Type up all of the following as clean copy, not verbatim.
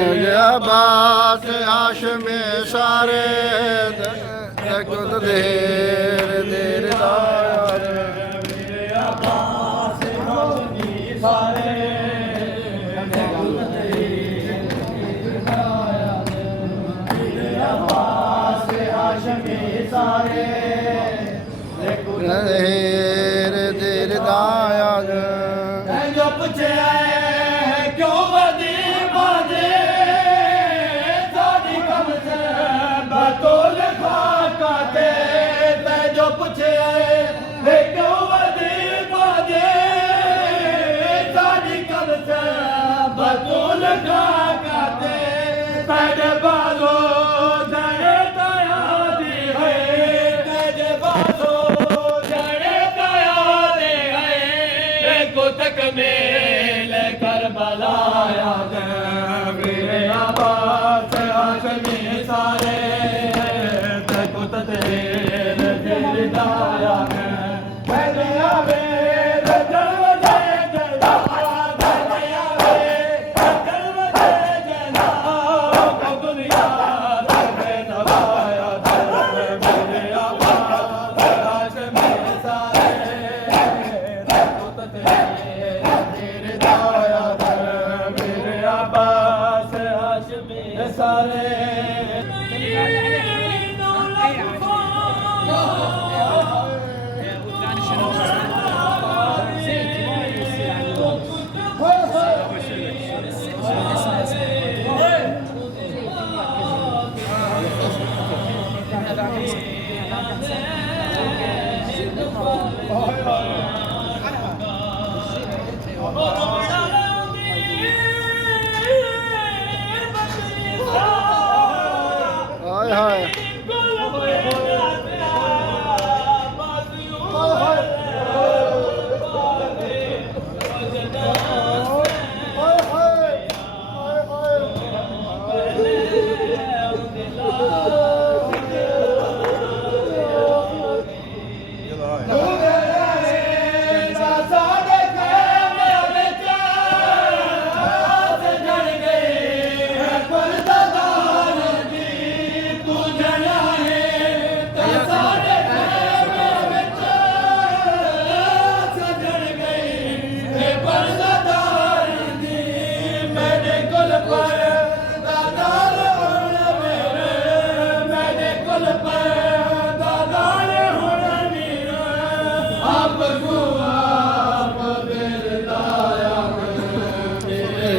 अब्बास हाशमी सारे कुत देर देर दायाद मेरे अब्बास हाशमी सारे कुत देर दायाद मेरे अब्बास हाशमी सारे कुत देर देर दायाद जो पूछे क्यों बदी बाजे सारी कम से बतौल खाते ते जो पूछे क्यों बदी बाजे सारी कम से बतौल खाते पैद बालो जड़े दया दी है पैद बालो जड़े दया दी है को तक मेल कर बलाया मेरे अब्बास हाशमी सारे कुत तेर दिल दाया पहले आवे जन्म दे जना पहले आवे जन्म दे जना को दुनिया में नवाया मेरे अब्बास हाशमी सारे कुत तेर दिल दाया मेरे अब्बास हाशमी सारे हाय हाय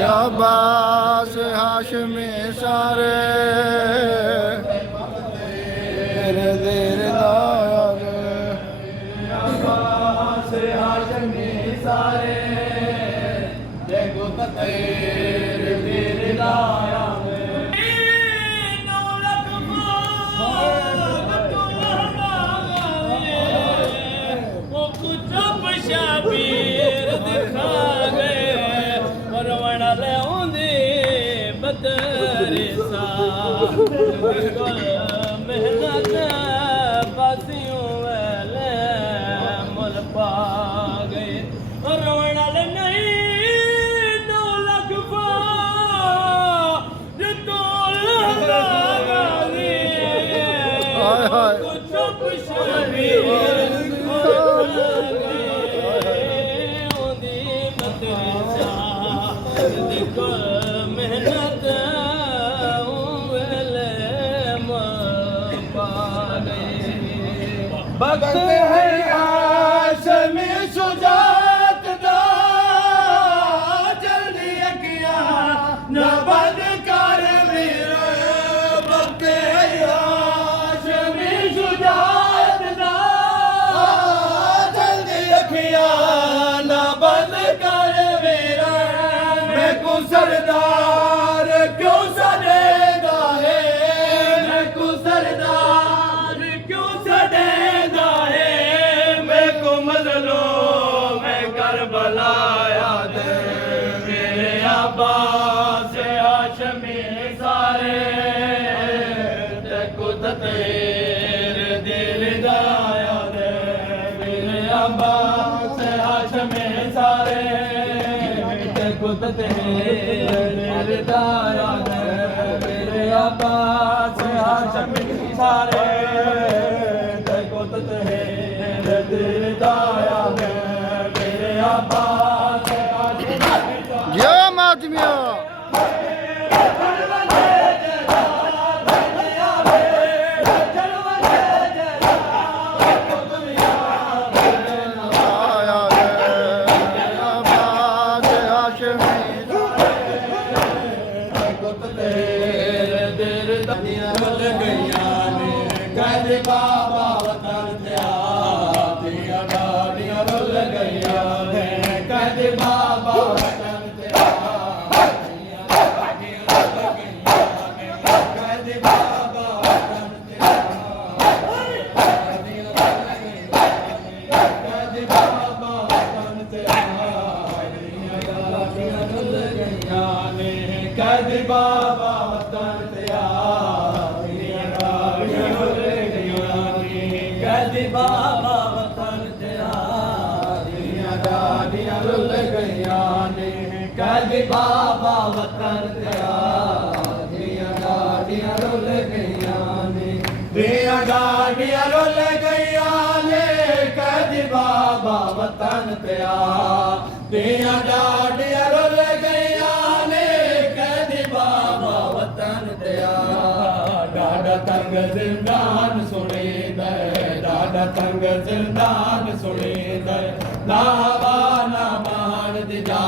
अब्बास हाशमी सारे तेरे देर दायाद अब्बास हाशमी सारे देखो तेरे देर दायाद शबीर दिखा गए परवण ले उंदी बदरी सा मेहनत बासियों वाले मुल पा गए परवण ले नहीं 9 लाख पा जितो लगा गई हाय हाय कुछ शबीर मेहनत वक्त है हाशमी शुजात दा जल्दी किया न बंद कर मेरा वक्त है हाशमी शुजात दा जल्दी किया न बंद कर मेरा मैं को सरदार क्यों सदेगा है मैं को सरदार क्यों सदेगा है मैं को मजलो मैं करबला याद मेरे अब्बास हाशमी सारे तेको तेरे दिल दा याद मेरे अब्बास हाशमी सारे तेको तेरे दिल दा याद रे कुदरत है दिल दाया है मेरे अब्बास जियो मातमिया बाबा वतन दिया गाड़ियां रुल गईया ने कद बाबा वतन दिया कद बाबा वतन दिया कद बाबा वतन दिया गाड़ियां रुल गईया ने कद बाबा वतन दिया कद बाबा वतन तेरा दिया गाड़ियां रुल गईया ने कद बाबा वतन तेरा दिया गाड़ियां रुल गईया ने दिया गाड़ियां रुल गईया ने कद बाबा वतन तेरा दिया गाड़ियां रुल गईया ने कद बाबा वतन तेरा डाडा तंग जिंदान सुने दे डाडा तंग जिंदान सुने दे नावा ना मान दिजा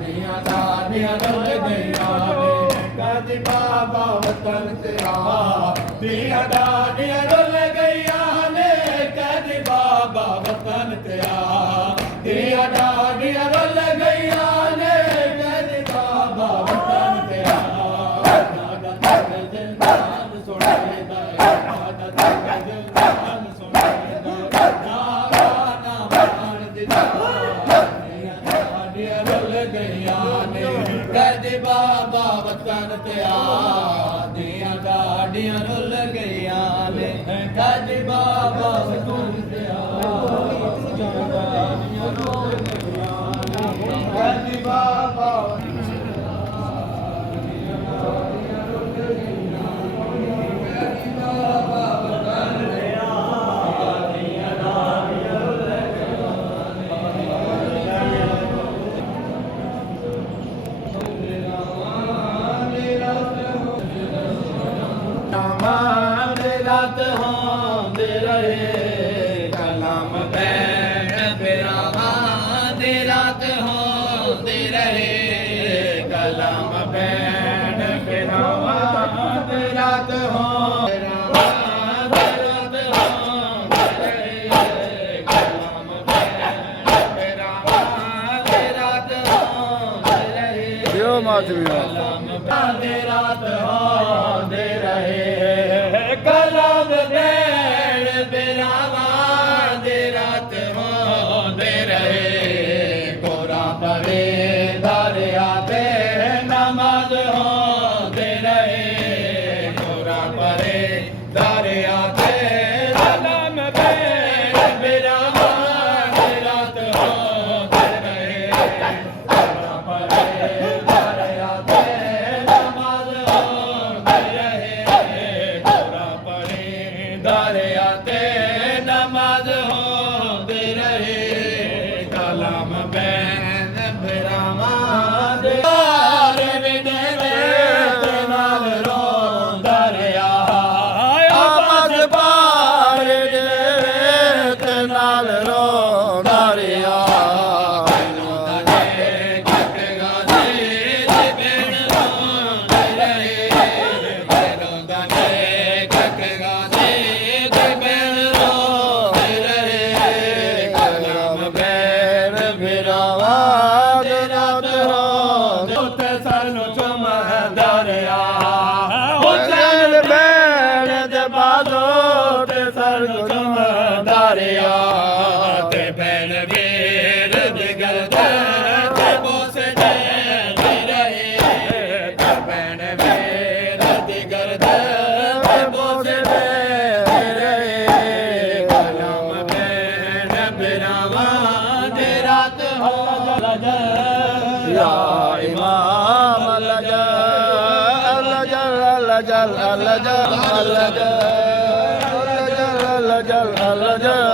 दिया दानिया रुल गईया ने कद बाबा वतन तेरा दिया दानिया रुल गईया ने कद बाबा वतन तेरा दिया दानिया रुल गईया ने कद बाबा वतन तेरा डाडा तंग जिंदान सुने दे डाडा तंग जिंदान सुने दे नावा ना मान दिजा दिया रुल गईया ने कद बाबा वतन तेरा दिया गाड़ियां रुल गईया ने कद बाबा वतन तेरा कद बाबा रात होंदे रहे कलाम बैठ बिरावाद रात होंदे रहे कलाम बैठ बिरावाद रात होंदे रात होंदे रहे कलाम बैठ बिरावाद रात होंदे रहे जियो मातमिया रात होंदे रहे कलाम बैठ बिरावाद रात होंदे रहे कोरा परे दरिया पे नमाज होंदे रहे कोरा परे दरिया पे कलाम बैठ बिरावाद रात होंदे रहे कोरा परे दरिया पे नमाज होंदे रहे कोरा परे दरिया ते नमाज होंदे रहे कलाम बैठ बिरावाद नाल रोंदा रहा आवाज पार दे नाल रोंदा रिया दरिया ते बैन वीर दिगल ते बोस दे रहे ते बैन वीर दिगल ते बोस दे रहे कलाम बैन बिरावा दे रात हो या इमाम लजल लजल लजल लजल ਜਲ ਜਲ